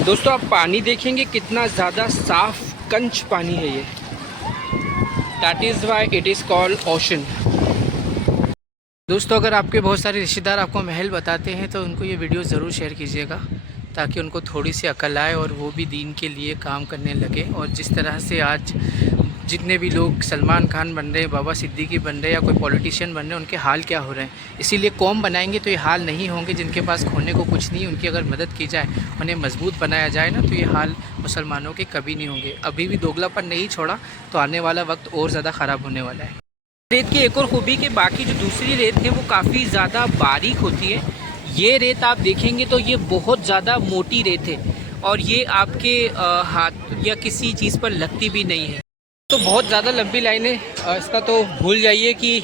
दोस्तों आप पानी देखेंगे कितना ज़्यादा साफ कंच पानी है ये। That is why it is called ocean. दोस्तों अगर आपके बहुत सारे रिश्तेदार आपको महल बताते हैं तो उनको ये वीडियो ज़रूर शेयर कीजिएगा, ताकि उनको थोड़ी सी अकल आए और वो भी दीन के लिए काम करने लगे। और जिस तरह से आज जितने भी लोग सलमान खान बन रहे हैं, बाबा सिद्दीकी बन रहे हैं या कोई पॉलिटिशियन बन रहे हैं, उनके हाल क्या हो रहे हैं। इसीलिए कौम बनाएंगे तो ये हाल नहीं होंगे। जिनके पास खोने को कुछ नहीं, उनकी अगर मदद की जाए, उन्हें मजबूत बनाया जाए ना, तो ये हाल मुसलमानों के कभी नहीं होंगे। अभी भी दोगलापन नहीं छोड़ा तो आने वाला वक्त और ज़्यादा ख़राब होने वाला है। रेत की एक और खूबी के बाकी जो दूसरी रेत है वो काफ़ी ज़्यादा बारीक होती है। ये रेत आप देखेंगे तो ये बहुत ज़्यादा मोटी रेत है और ये आपके हाथ या किसी चीज़ पर लगती भी नहीं है। तो बहुत ज़्यादा लंबी लाइन है, इसका तो भूल जाइए कि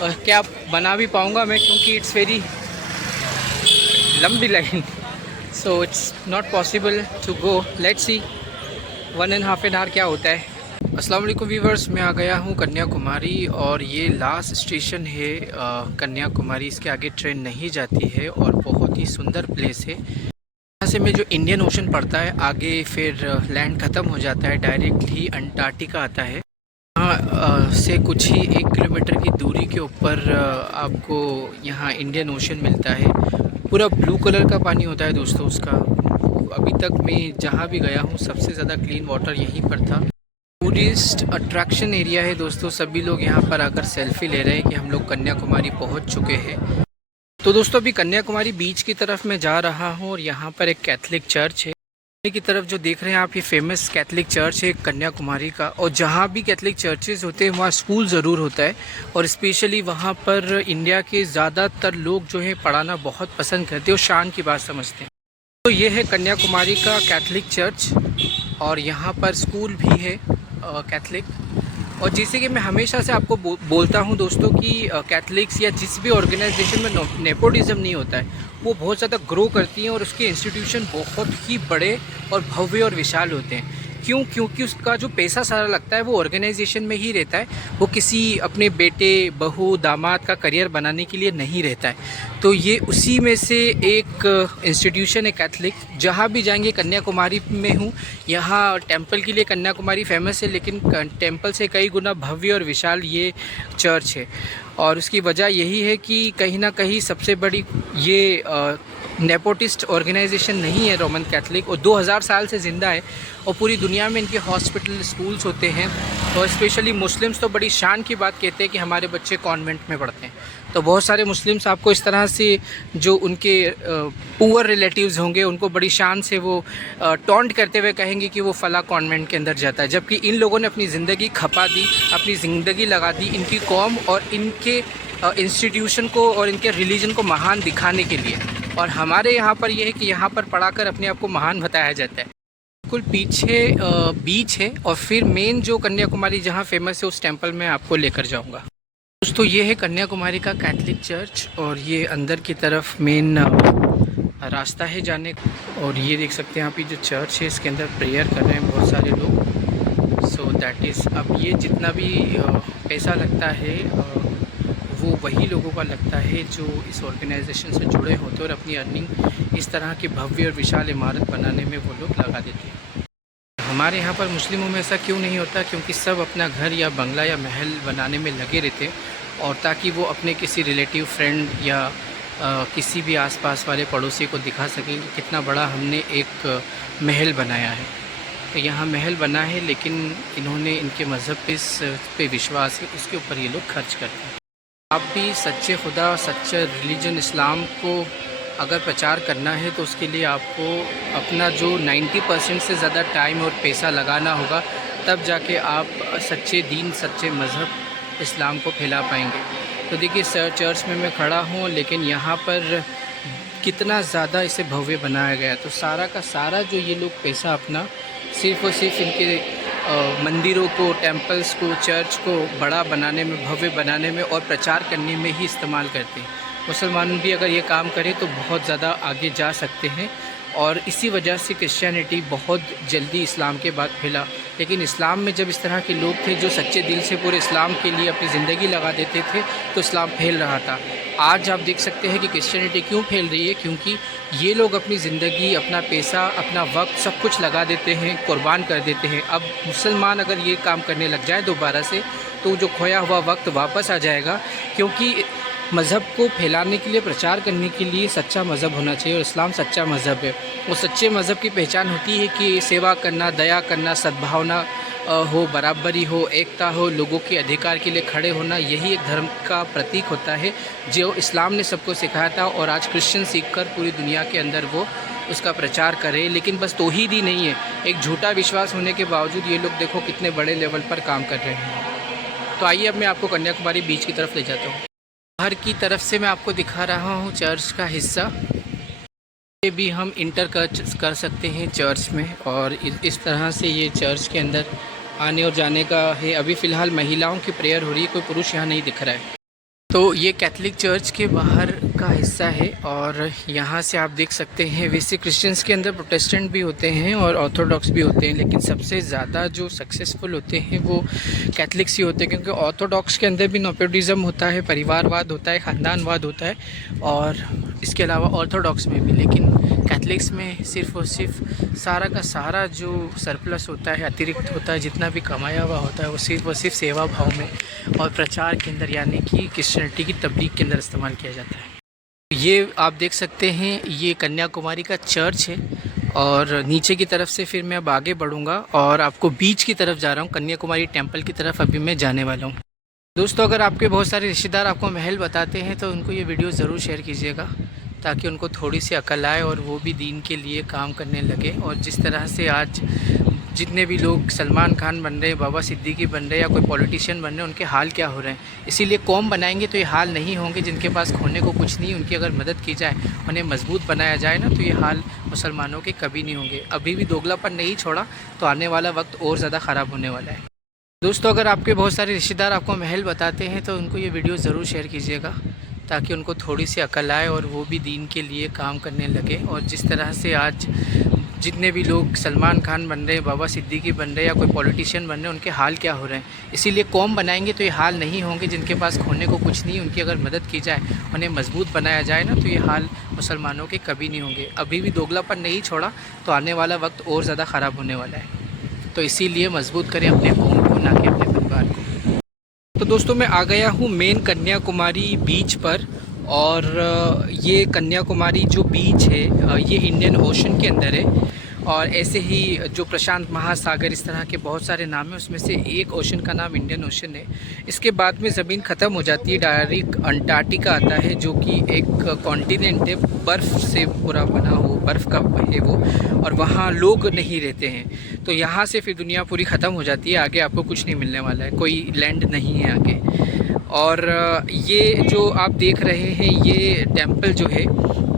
क्या बना भी पाऊँगा मैं, क्योंकि इट्स वेरी लंबी line. So it's not possible to go. Let's see 1.5 hour क्या होता है। अस्सलाम वालेकुम व्यूवर्स, मैं आ गया हूँ कन्याकुमारी और ये लास्ट स्टेशन है कन्याकुमारी। इसके आगे ट्रेन नहीं जाती है और बहुत ही सुंदर प्लेस है। यहाँ से में जो इंडियन ओशन पड़ता है आगे, फिर लैंड ख़त्म हो जाता है, डायरेक्टली अंटार्कटिका आता है। यहाँ से कुछ ही 1 किलोमीटर की दूरी के ऊपर आपको यहाँ इंडियन ओशन मिलता है। पूरा ब्लू कलर का पानी होता है दोस्तों उसका। अभी तक मैं जहाँ भी गया हूँ सबसे ज़्यादा क्लीन वाटर यहीं पर था। टूरिस्ट अट्रैक्शन एरिया है दोस्तों, सभी लोग यहाँ पर आकर सेल्फी ले रहे हैं कि हम लोग कन्याकुमारी पहुँच चुके हैं। तो दोस्तों अभी कन्याकुमारी बीच की तरफ मैं जा रहा हूँ और यहाँ पर एक कैथलिक चर्च है। की तरफ जो देख रहे हैं आप, ये फेमस कैथलिक चर्च है कन्याकुमारी का। और जहाँ भी कैथलिक चर्चेज होते हैं वहाँ स्कूल ज़रूर होता है और स्पेशली वहाँ पर इंडिया के ज़्यादातर लोग जो है पढ़ाना बहुत पसंद करते हैं और शान की बात समझते हैं। तो ये है कन्याकुमारी का कैथलिक चर्च और यहाँ पर स्कूल भी है कैथलिक। और जैसे कि मैं हमेशा से आपको बोलता हूँ दोस्तों कि कैथलिक्स या जिस भी ऑर्गेनाइजेशन में नेपोटिज्म नहीं होता है वो बहुत ज़्यादा ग्रो करती हैं और उसके इंस्टीट्यूशन बहुत ही बड़े और भव्य और विशाल होते हैं। क्यों? क्योंकि उसका जो पैसा सारा लगता है वो ऑर्गेनाइजेशन में ही रहता है, वो किसी अपने बेटे बहू दामाद का करियर बनाने के लिए नहीं रहता है। तो ये उसी में से एक इंस्टीट्यूशन है कैथलिक। जहाँ भी जाएंगे, कन्याकुमारी में हूँ, यहाँ टेंपल के लिए कन्याकुमारी फेमस है, लेकिन टेंपल से कई गुना भव्य और विशाल ये चर्च है। और उसकी वजह यही है कि कहीं ना कहीं सबसे बड़ी ये नेपोटिस्ट ऑर्गेनाइजेशन नहीं है रोमन कैथलिक, और 2000 साल से ज़िंदा है और पूरी दुनिया में इनके हॉस्पिटल स्कूल्स होते हैं। और स्पेशली मुस्लिम्स तो बड़ी शान की बात कहते हैं कि हमारे बच्चे कॉन्वेंट में पढ़ते हैं। तो बहुत सारे मुस्लिम्स आपको इस तरह से जो उनके पुअर रिलेटिव्स होंगे उनको बड़ी शान से वो टॉन्ट करते हुए कहेंगे कि वो फ़ला कॉन्वेंट के अंदर जाता है, जबकि इन लोगों ने अपनी ज़िंदगी खपा दी, अपनी ज़िंदगी लगा दी इनकी कौम और इनके इंस्टीट्यूशन को और इनके रिलीजन को महान दिखाने के लिए। और हमारे यहाँ पर यह है कि यहाँ पर पढ़ाकर अपने आप को महान बताया जाता है। बिल्कुल पीछे बीच है और फिर मेन जो कन्याकुमारी जहाँ फेमस है उस टेंपल में आपको लेकर जाऊँगा। दोस्तों ये है कन्याकुमारी का कैथलिक चर्च और ये अंदर की तरफ मेन रास्ता है जाने का। और ये देख सकते हैं आप, ये जो चर्च है इसके अंदर प्रेयर कर रहे हैं बहुत सारे लोग। सो दैट इज़, अब ये जितना भी पैसा लगता है वो वही लोगों का लगता है जो इस ऑर्गेनाइजेशन से जुड़े होते हैं और अपनी अर्निंग इस तरह की भव्य और विशाल इमारत बनाने में वो लोग लगा देते हैं। हमारे यहाँ पर मुस्लिमों में ऐसा क्यों नहीं होता? क्योंकि सब अपना घर या बंगला या महल बनाने में लगे रहते हैं, और ताकि वो अपने किसी रिलेटिव फ्रेंड या किसी भी आसपास वाले पड़ोसी को दिखा सकें कि कितना बड़ा हमने एक महल बनाया है। तो यहाँ महल बना है, लेकिन इन्होंने इनके मज़हब पे विश्वास है, उसके ऊपर ये लोग खर्च करते हैं। आप भी सच्चे खुदा, सच्चे रिलीजन इस्लाम को अगर प्रचार करना है तो उसके लिए आपको अपना जो 90% से ज़्यादा टाइम और पैसा लगाना होगा, तब जाके आप सच्चे दीन, सच्चे मज़हब इस्लाम को फैला पाएंगे। तो देखिए चर्च में मैं खड़ा हूँ, लेकिन यहाँ पर कितना ज़्यादा इसे भव्य बनाया गया। तो सारा का सारा जो ये लोग पैसा अपना सिर्फ़ और सिर्फ इनके मंदिरों को, टेम्पल्स को, चर्च को बड़ा बनाने में, भव्य बनाने में और प्रचार करने में ही इस्तेमाल करते हैं। मुसलमान भी अगर ये काम करें तो बहुत ज़्यादा आगे जा सकते हैं और इसी वजह से क्रिश्चियनिटी बहुत जल्दी इस्लाम के बाद फैला। लेकिन इस्लाम में जब इस तरह के लोग थे जो सच्चे दिल से पूरे इस्लाम के लिए अपनी ज़िंदगी लगा देते थे तो इस्लाम फैल रहा था। आज आप देख सकते हैं कि क्रिश्चियनिटी क्यों फैल रही है, क्योंकि ये लोग अपनी ज़िंदगी, अपना पैसा, अपना वक्त सब कुछ लगा देते हैं, कुर्बान कर देते हैं। अब मुसलमान अगर ये काम करने लग जाए दोबारा से तो जो खोया हुआ वक्त वापस आ जाएगा, क्योंकि मज़हब को फैलाने के लिए, प्रचार करने के लिए सच्चा मज़हब होना चाहिए और इस्लाम सच्चा मज़हब है। वो सच्चे मज़हब की पहचान होती है कि सेवा करना, दया करना, सद्भावना हो, बराबरी हो, एकता हो, लोगों के अधिकार के लिए खड़े होना, यही एक धर्म का प्रतीक होता है जो इस्लाम ने सबको सिखाया था और आज क्रिश्चियन सीखकर पूरी दुनिया के अंदर वो उसका प्रचार करे। लेकिन बस तौहीद ही नहीं है, एक झूठा विश्वास होने के बावजूद ये लोग देखो कितने बड़े लेवल पर काम कर रहे हैं। तो आइए अब मैं आपको कन्याकुमारी बीच की तरफ ले जाता हूँ। बाहर की तरफ से मैं आपको दिखा रहा हूँ चर्च का हिस्सा। ये भी हम इंटर कर सकते हैं चर्च में, और इस तरह से ये चर्च के अंदर आने और जाने का है। अभी फ़िलहाल महिलाओं की प्रेयर हो रही है, कोई पुरुष यहाँ नहीं दिख रहा है। तो ये कैथलिक चर्च के बाहर का हिस्सा है और यहाँ से आप देख सकते हैं वैसे क्रिश्चियंस के अंदर प्रोटेस्टेंट भी होते हैं और ऑर्थोडॉक्स भी होते हैं, लेकिन सबसे ज़्यादा जो सक्सेसफुल होते हैं वो कैथलिक्स ही होते हैं, क्योंकि ऑर्थोडॉक्स के अंदर भी नेपोटिज्म होता है, परिवारवाद होता है, ख़ानदानवाद होता है, और इसके अलावा ऑर्थोडॉक्स में भी। लेकिन कैथलिक्स में सिर्फ़ और सिर्फ सारा का सारा जो सरप्लस होता है, अतिरिक्त होता है, जितना भी कमाया हुआ होता है, वो सिर्फ़ और सिर्फ सेवा भाव में और प्रचार के अंदर, यानी कि क्रिश्चियनिटी की तबलीग के अंदर इस्तेमाल किया जाता है। ये आप देख सकते हैं ये कन्याकुमारी का चर्च है, और नीचे की तरफ से फिर मैं अब आगे बढ़ूँगा और आपको बीच की तरफ जा रहा हूँ, कन्याकुमारी टेम्पल की तरफ अभी मैं जाने वाला हूँ। दोस्तों, अगर आपके बहुत सारे रिश्तेदार आपको महल बताते हैं तो उनको ये वीडियो ज़रूर शेयर कीजिएगा, ताकि उनको थोड़ी सी अकल आए और वो भी दीन के लिए काम करने लगे। और जिस तरह से आज जितने भी लोग सलमान खान बन रहे हैं, बाबा सिद्दीकी बन रहे हैं, या कोई पॉलिटिशियन बन रहे हैं, उनके हाल क्या हो रहे हैं। इसीलिए कौम बनाएंगे तो ये हाल नहीं होंगे। जिनके पास खोने को कुछ नहीं, उनकी अगर मदद की जाए, उन्हें मजबूत बनाया जाए ना, तो ये हाल मुसलमानों के कभी नहीं होंगे। अभी भी दोगलापन नहीं छोड़ा तो आने वाला वक्त और ज़्यादा ख़राब होने वाला है। दोस्तों, अगर आपके बहुत सारे रिश्तेदार आपको महल बताते हैं तो उनको ये वीडियो ज़रूर शेयर कीजिएगा, ताकि उनको थोड़ी सी अकल आए और वो भी दीन के लिए काम करने लगे। और जिस तरह से आज जितने भी लोग सलमान खान बन रहे हैं, बाबा सिद्दीकी बन रहे हैं, या कोई पॉलिटिशियन बन रहे हैं, उनके हाल क्या हो रहे हैं। इसीलिए कौम बनाएंगे तो ये हाल नहीं होंगे। जिनके पास खोने को कुछ नहीं, उनकी अगर मदद की जाए, उन्हें मजबूत बनाया जाए ना, तो ये हाल मुसलमानों के कभी नहीं होंगे। अभी भी दोगलापन नहीं छोड़ा तो आने वाला वक्त और ज़्यादा ख़राब होने वाला है। तो इसीलिए मजबूत करें अपने कौम को, ना कि अपने परिवार को। तो दोस्तों, मैं आ गया हूँ मेन कन्याकुमारी बीच पर, और ये कन्याकुमारी जो बीच है ये इंडियन ओशन के अंदर है। और ऐसे ही जो प्रशांत महासागर, इस तरह के बहुत सारे नाम हैं, उसमें से एक ओशन का नाम इंडियन ओशन है। इसके बाद में ज़मीन ख़त्म हो जाती है, डायरेक्ट अंटार्कटिका आता है, जो कि एक कॉन्टिनेंट है, बर्फ़ से पूरा बना हो, बर्फ़ का है वो, और वहाँ लोग नहीं रहते हैं। तो यहाँ से फिर दुनिया पूरी ख़त्म हो जाती है, आगे आपको कुछ नहीं मिलने वाला है, कोई लैंड नहीं है आगे। और ये जो आप देख रहे हैं ये टेंपल जो है,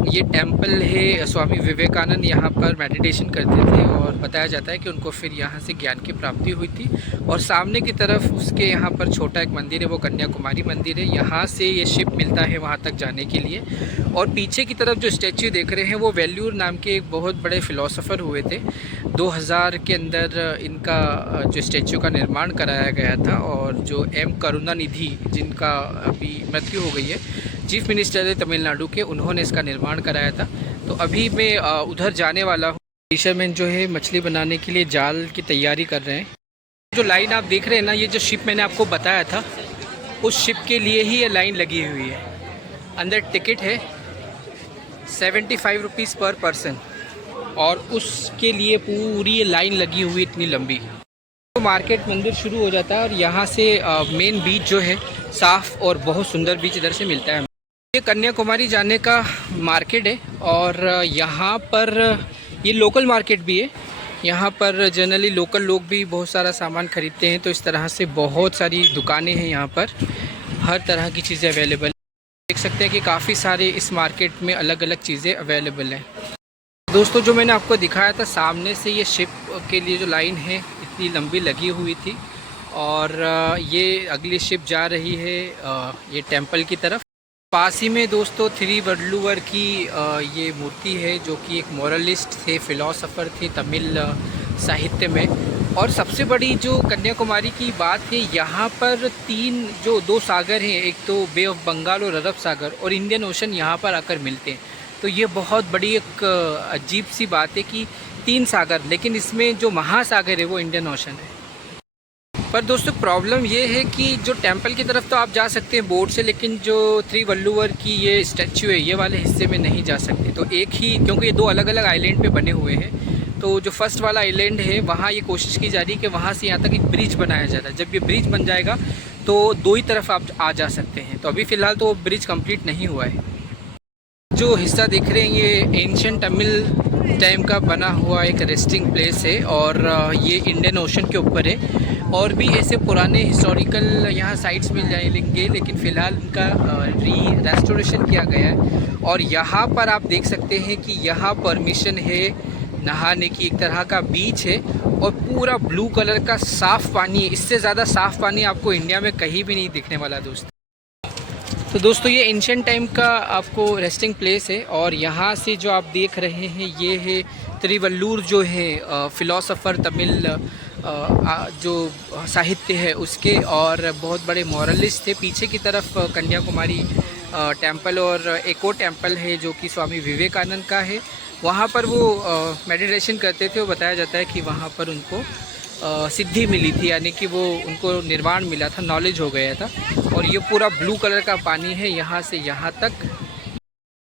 ये टेंपल है स्वामी विवेकानंद यहाँ पर मेडिटेशन करते थे, और बताया जाता है कि उनको फिर यहाँ से ज्ञान की प्राप्ति हुई थी। और सामने की तरफ उसके यहाँ पर छोटा एक मंदिर है, वो कन्याकुमारी मंदिर है। यहाँ से ये शिप मिलता है वहाँ तक जाने के लिए। और पीछे की तरफ जो स्टैच्यू देख रहे हैं वो वेल्यूर नाम के एक बहुत बड़े फ़िलासफ़र हुए थे। 2000 के अंदर इनका जो स्टैच्यू का निर्माण कराया गया था, और जो एम करुणानिधि, जिनका अभी मृत्यु हो गई है, चीफ मिनिस्टर है तमिलनाडु के, उन्होंने इसका निर्माण कराया था। तो अभी मैं उधर जाने वाला हूँ। फिशरमैन जो है मछली बनाने के लिए जाल की तैयारी कर रहे हैं। जो लाइन आप देख रहे हैं ना, ये जो शिप मैंने आपको बताया था, उस शिप के लिए ही ये लाइन लगी हुई है। अंदर टिकट है 75 रुपीज़ पर पर्सन, और उसके लिए पूरी ये लाइन लगी हुई इतनी लंबी। तो मार्केट मंदिर शुरू हो जाता है, और यहाँ से मेन बीच जो है साफ़ और बहुत सुंदर बीच इधर से मिलता है। ये कन्याकुमारी जाने का मार्केट है, और यहाँ पर ये लोकल मार्केट भी है। यहाँ पर जनरली लोकल लोग भी बहुत सारा सामान ख़रीदते हैं। तो इस तरह से बहुत सारी दुकानें हैं यहाँ पर, हर तरह की चीज़ें अवेलेबल। देख सकते हैं कि काफ़ी सारे इस मार्केट में अलग अलग चीज़ें अवेलेबल हैं। दोस्तों, जो मैंने आपको दिखाया था सामने से, ये शिप के लिए जो लाइन है इतनी लंबी लगी हुई थी, और ये अगली शिप जा रही है ये टेंपल की तरफ। पास ही में दोस्तों थ्री वल्लुवर की ये मूर्ति है, जो कि एक मॉरलिस्ट थे, फिलोसोफर थे तमिल साहित्य में। और सबसे बड़ी जो कन्याकुमारी की बात है, यहाँ पर दो सागर हैं, एक तो बे ऑफ बंगाल और अरब सागर, और इंडियन ओशन यहाँ पर आकर मिलते हैं। तो ये बहुत बड़ी एक अजीब सी बात है कि 3 सागर, लेकिन इसमें जो महासागर है वो इंडियन ओशन है। पर दोस्तों प्रॉब्लम ये है कि जो टेंपल की तरफ तो आप जा सकते हैं बोट से, लेकिन जो थ्री वल्लुवर की ये स्टैचू है, ये वाले हिस्से में नहीं जा सकते। तो एक ही, क्योंकि ये 2 अलग अलग आइलैंड पे बने हुए हैं, तो जो फर्स्ट वाला आइलैंड है वहाँ ये कोशिश की जा रही है कि वहाँ से यहाँ तक एक ब्रिज बनाया जा रहा है। जब ये ब्रिज बन जाएगा तो 2 ही तरफ आप आ जा सकते हैं। तो अभी फ़िलहाल तो ब्रिज कंप्लीट नहीं हुआ है। जो हिस्सा देख रहे हैं ये एंशिएंट तमिल टाइम का बना हुआ एक रेस्टिंग प्लेस है, और ये इंडियन ओशन के ऊपर है। और भी ऐसे पुराने हिस्टोरिकल यहाँ साइट्स मिल जाएंगे, लेकिन फ़िलहाल इनका रेस्टोरेशन किया गया है। और यहाँ पर आप देख सकते हैं कि यहाँ परमिशन है नहाने की, एक तरह का बीच है, और पूरा ब्लू कलर का साफ़ पानी है। इससे ज़्यादा साफ़ पानी आपको इंडिया में कहीं भी नहीं दिखने वाला दोस्तों। तो दोस्तों ये एंशिएंट टाइम का आपको रेस्टिंग प्लेस है, और यहाँ से जो आप देख रहे हैं ये है तिरुवल्लुवर, जो है फ़िलोसोफर तमिल जो साहित्य है उसके, और बहुत बड़े मॉरलिस्ट थे। पीछे की तरफ कन्याकुमारी टेंपल, और एक और टेंपल है जो कि स्वामी विवेकानंद का है। वहाँ पर वो मेडिटेशन करते थे। वो बताया जाता है कि वहाँ पर उनको सिद्धि मिली थी, यानी कि वो उनको निर्वाण मिला था, नॉलेज हो गया था। और ये पूरा ब्लू कलर का पानी है यहाँ से यहाँ तक।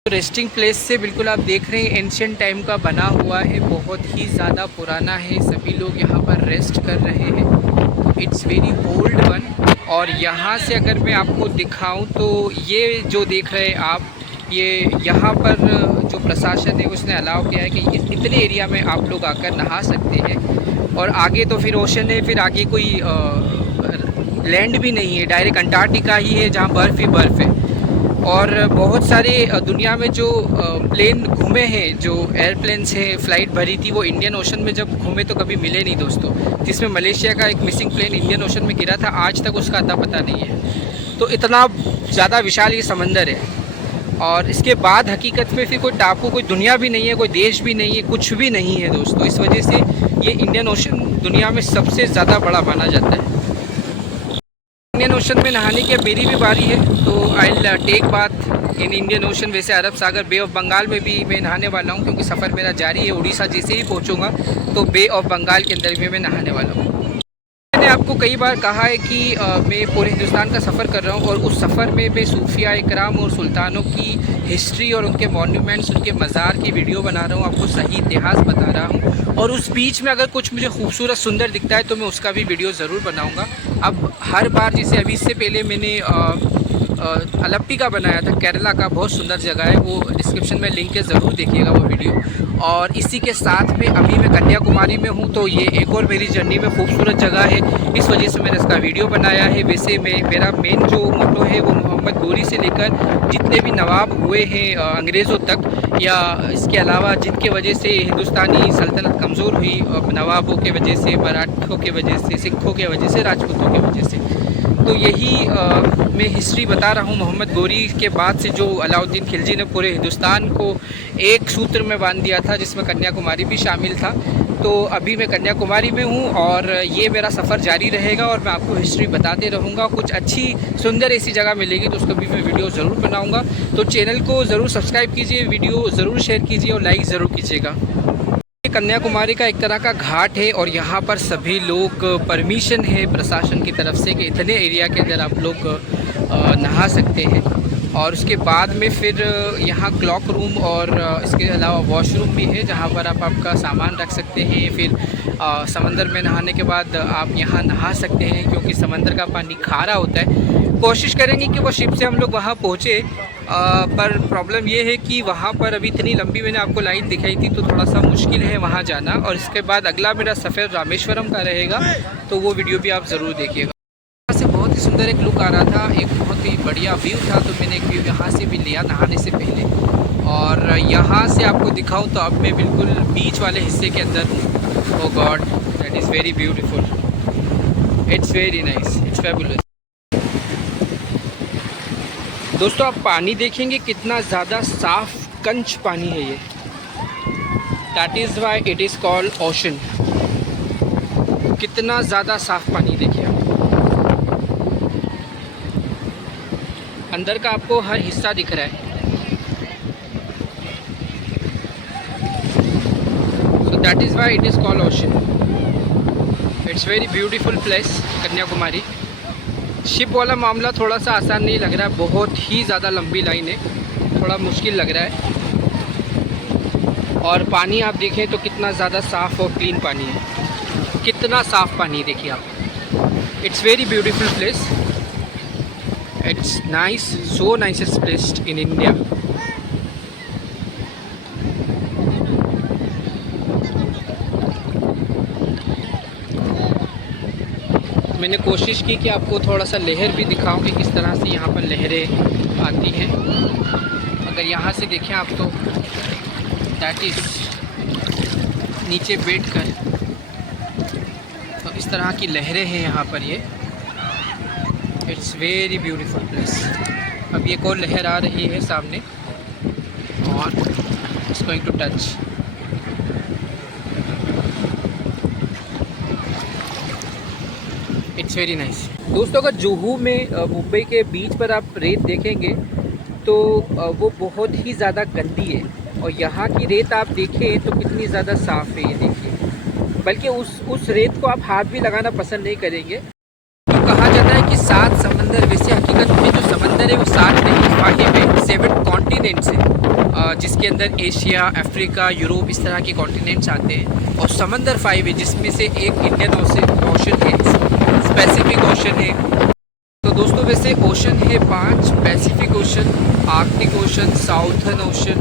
रेस्टिंग प्लेस से बिल्कुल आप देख रहे हैं एंशिएंट टाइम का बना हुआ है, बहुत ही ज़्यादा पुराना है। सभी लोग यहाँ पर रेस्ट कर रहे हैं। It's very old one. और यहाँ से अगर मैं आपको दिखाऊं तो ये जो देख रहे हैं आप, ये यहाँ पर जो प्रशासन है उसने अलाउ किया है कि इतने एरिया में आप लोग आकर नहा सकते हैं। और आगे तो फिर ओशन है, फिर आगे कोई लैंड भी नहीं है, डायरेक्ट अंटार्कटिका ही है जहाँ बर्फ़ ही बर्फ़ है। और बहुत सारे दुनिया में जो प्लेन घूमे हैं, जो एयरप्लेन्स हैं, फ़्लाइट भरी थी, वो इंडियन ओशन में जब घूमे तो कभी मिले नहीं दोस्तों। जिसमें मलेशिया का एक मिसिंग प्लेन इंडियन ओशन में गिरा था, आज तक उसका अता पता नहीं है। तो इतना ज़्यादा विशाल ये समंदर है। और इसके बाद हकीकत में फिर कोई टापू, कोई दुनिया भी नहीं है, कोई देश भी नहीं है, कुछ भी नहीं है दोस्तों। इस वजह से ये इंडियन ओशन दुनिया में सबसे ज़्यादा बड़ा माना जाता है। इंडियन ओशन में नहाने की अब मेरी भी बारी है, तो I will take bath in Indian Ocean. वैसे अरब सागर, बे ऑफ बंगाल में भी मैं नहाने वाला हूँ, क्योंकि सफ़र मेरा जारी है। उड़ीसा जैसे ही पहुँचूँगा तो बे ऑफ बंगाल के अंदर भी मैं नहाने वाला हूँ। मैंने आपको कई बार कहा है कि मैं पूरे हिंदुस्तान का सफ़र कर रहा हूँ, और उस सफ़र में मैं सूफिया इकराम और सुल्तानों की हिस्ट्री और उनके मॉन्यूमेंट्स, उनके मज़ार की वीडियो बना रहा हूँ, आपको सही इतिहास बता रहा हूँ। और उस बीच में अगर कुछ मुझे खूबसूरत सुंदर दिखता है तो मैं उसका भी वीडियो ज़रूर बनाऊँगा। अब हर बार, जैसे अभी इससे पहले मैंने अलप्पी का बनाया था, केरला का, बहुत सुंदर जगह है, वो डिस्क्रिप्शन में लिंक है, ज़रूर देखिएगा वो वीडियो। और इसी के साथ में अभी मैं कन्याकुमारी में हूँ, तो ये एक और मेरी जर्नी में खूबसूरत जगह है, इस वजह से मैंने इसका वीडियो बनाया है। वैसे मेरा मेन जो मोटो है वो मोहम्मद गोरी से लेकर जितने भी नवाब हुए हैं अंग्रेज़ों तक, या इसके अलावा जिनके वजह से हिंदुस्तानी सल्तनत कमज़ोर हुई, नवाबों के वजह से, मराठों के वजह से, सिखों के वजह से, राजपूतों के वजह से, तो यही मैं हिस्ट्री बता रहा हूँ। मोहम्मद गोरी के बाद से जो अलाउद्दीन खिलजी ने पूरे हिंदुस्तान को एक सूत्र में बांध दिया था, जिसमें कन्याकुमारी भी शामिल था। तो अभी मैं कन्याकुमारी में हूँ, और ये मेरा सफ़र जारी रहेगा, और मैं आपको हिस्ट्री बताते रहूँगा। कुछ अच्छी सुंदर ऐसी जगह मिलेगी तो उसको भी मैं वीडियो ज़रूर बनाऊँगा। तो चैनल को ज़रूर सब्सक्राइब कीजिए, वीडियो ज़रूर शेयर कीजिए, और लाइक ज़रूर कीजिएगा। कन्याकुमारी का एक तरह का घाट है, और यहाँ पर सभी लोग, परमिशन है प्रशासन की तरफ से कि इतने एरिया के अंदर आप लोग नहा सकते हैं। और उसके बाद में फिर यहाँ क्लॉक रूम और इसके अलावा वॉशरूम भी है, जहाँ पर आप आपका सामान रख सकते हैं। फिर समंदर में नहाने के बाद आप यहाँ नहा सकते हैं, क्योंकि समंदर का पानी खारा होता है। कोशिश करेंगे कि वो शिप से हम लोग वहाँ पहुँचे, पर प्रॉब्लम ये है कि वहाँ पर अभी इतनी लंबी मैंने आपको लाइन दिखाई थी, तो थोड़ा सा मुश्किल है वहाँ जाना। और इसके बाद अगला मेरा सफ़र रामेश्वरम का रहेगा, तो वो वीडियो भी आप ज़रूर देखिएगा। यहाँ से बहुत ही सुंदर एक लुक आ रहा था, एक बहुत ही बढ़िया व्यू था, तो मैंने एक व्यू यहाँ से भी लिया नहाने से पहले। और यहाँ से आपको दिखाऊँ तो अब मैं बिल्कुल बीच वाले हिस्से के अंदर हूँ। Oh God, that is very beautiful, it's very nice, it's fabulous. दोस्तों आप पानी देखेंगे कितना ज़्यादा साफ कंच पानी है ये। That is why it is called ocean. कितना ज़्यादा साफ पानी देखिए आप। अंदर का आपको हर हिस्सा दिख रहा है। So that is why it is called ocean. It's very beautiful place Kanyakumari. Ship वाला मामला थोड़ा सा आसान नहीं लग रहा है, बहुत ही ज़्यादा लंबी लाइन है, थोड़ा मुश्किल लग रहा है। और पानी आप देखें तो कितना ज़्यादा साफ़ और क्लीन पानी है, कितना साफ़ पानी देखिए आप। It's very beautiful place. It's nice, so nicest place in India. मैंने कोशिश की कि आपको थोड़ा सा लहर भी दिखाऊं कि किस तरह से यहाँ पर लहरें आती हैं। अगर यहाँ से देखें आप तो दैट इज़ नीचे बैठकर तो इस तरह की लहरें हैं यहाँ पर ये। It's very beautiful place. अब एक और लहर आ रही है सामने और it's going to touch. It's very nice. दोस्तों अगर जुहू में मुंबई के बीच पर आप रेत देखेंगे तो वो बहुत ही ज़्यादा गंदी है, और यहाँ की रेत आप देखें तो कितनी ज़्यादा साफ़ है ये देखिए। बल्कि उस रेत को आप हाथ भी लगाना पसंद नहीं करेंगे। तो कहा जाता है कि 7 समंदर, वैसे हकीकत में जो समंदर है वो 7 नहीं, 5 है, 7 कॉन्टिनेंट्स हैं, जिसके अंदर एशिया, अफ्रीका, यूरोप इस तरह के कॉन्टिनेंट्स आते हैं। और समंदर 5 है जिसमें से एक इंडियन ओशन है, पैसिफिक ओशन है। तो दोस्तों वैसे ओशन है 5, Pacific ocean, Arctic ocean, southern ocean,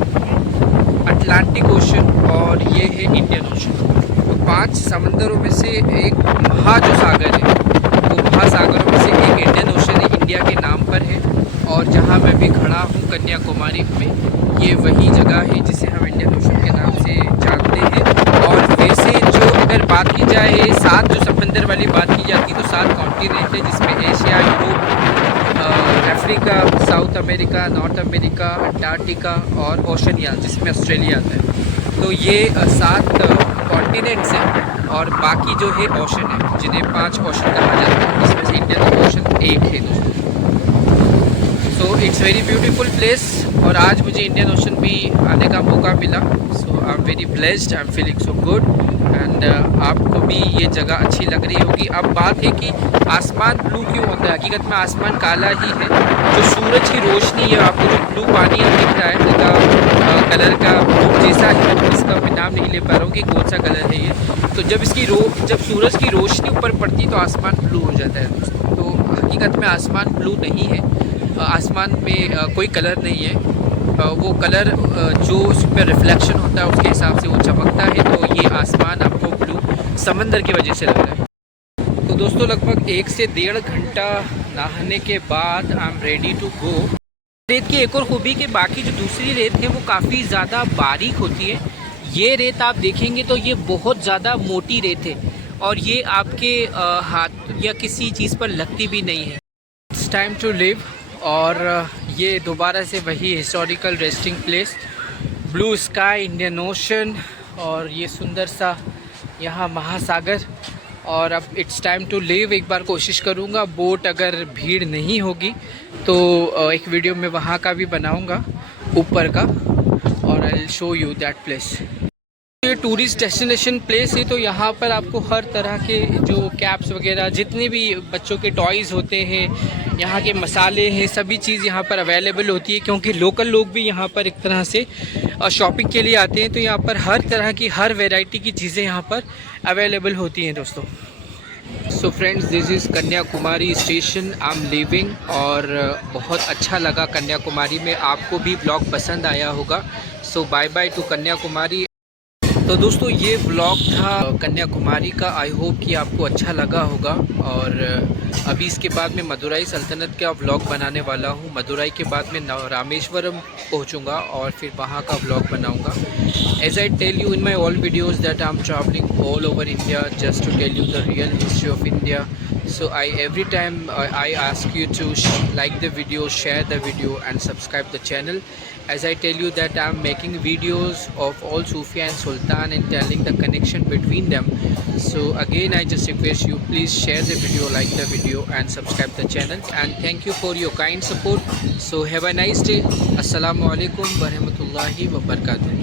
Atlantic ocean और ये है इंडियन ओशन। तो 5 समंदरों में से एक जो सागर है वो महासागरों में से एक इंडियन ओशन है, इंडिया के नाम पर है। और जहाँ मैं भी खड़ा हूँ कन्याकुमारी में, ये वही जगह है जिसे हम इंडियन ओशन के नाम से जानते हैं। और वैसे जो अगर बात की जाए 7 जो समंदर वाली बात की जाती है तो 7 कॉन्टिनेंट है जिसमें Asia, Europe, Africa, south America, north America, Antarctica और ओशनिया जिसमें ऑस्ट्रेलिया आता है। तो ये 7 कॉन्टिनेंट्स हैं और बाकी जो है ओशन है जिन्हें 5 ओशन कहा जाता है, इसमें से इंडियन ओशन एक है दोस्तों। So it's very beautiful place और आज मुझे इंडियन ओशन भी आने का मौका मिला। So I am very blessed, I am feeling so good and आपको भी ये जगह अच्छी लग रही होगी। अब बात है कि आसमान ब्लू क्यों होता है। हकीकत में आसमान काला ही है। जो सूरज की रोशनी है, आपको जो ब्लू पानी दिख रहा है जिसका कलर का ब्लू जैसा है, इसका मैं नाम नहीं ले पा रहा हूँ कि कौन सा कलर है ये। तो जब जब सूरज की रोशनी ऊपर पड़ती है तो आसमान ब्लू हो जाता है दोस्तों। तो हकीकत में आसमान ब्लू नहीं है, आसमान में कोई कलर नहीं है। वो कलर जो उस पर रिफ्लेक्शन होता है उसके हिसाब से वो चमकता है। तो ये आसमान आपको ब्लू समंदर की वजह से लग रहा है। तो दोस्तों लगभग 1 से 1.5 घंटा नहाने के बाद I am ready to go. रेत की एक और खूबी कि बाकी जो दूसरी रेत है वो काफ़ी ज़्यादा बारीक होती है। ये रेत आप देखेंगे तो ये बहुत ज़्यादा मोटी रेत है और ये आपके हाथ या किसी चीज़ पर लगती भी नहीं है। It's time to live. और ये दोबारा से वही historical resting place, blue sky, Indian Ocean और ये सुंदर सा यहाँ महासागर। और अब इट्स टाइम टू लीव। एक बार कोशिश करूँगा, बोट अगर भीड़ नहीं होगी तो एक वीडियो में वहाँ का भी बनाऊँगा ऊपर का, और I will show you that place. ये टूरिस्ट डेस्टिनेशन प्लेस है तो यहाँ पर आपको हर तरह के जो कैप्स वगैरह, जितने भी बच्चों के टॉयज़ होते हैं, यहाँ के मसाले हैं, सभी चीज़ यहाँ पर अवेलेबल होती है। क्योंकि लोकल लोग भी यहाँ पर एक तरह से शॉपिंग के लिए आते हैं, तो यहाँ पर हर तरह की हर वैरायटी की चीज़ें यहाँ पर अवेलेबल होती हैं दोस्तों। So friends, this is Kanyakumari station, I am leaving. और बहुत अच्छा लगा कन्याकुमारी में, आपको भी ब्लॉग पसंद आया होगा। सो बाय बाय टू कन्याकुमारी। तो दोस्तों ये ब्लॉग था कन्याकुमारी का। आई होप कि आपको अच्छा लगा होगा। और अभी इसके बाद मैं मदुराई सल्तनत का व्लॉग बनाने वाला हूँ। मदुराई के बाद मैं रामेश्वरम पहुँचूँगा और फिर वहाँ का व्लॉग बनाऊँगा। As I tell you in my all videos that I am travelling all over India just to tell you the real history of India, So I every time I ask you to like the video, share the video and subscribe the channel, as I tell you that I'm making videos of all Sufia and Sultan and telling the connection between them. So again I just request you, please share the video, like the video and subscribe the channel, and thank you for your kind support. So have a nice day. Assalamu alaikum wa rahmatullahi wa barakatuh.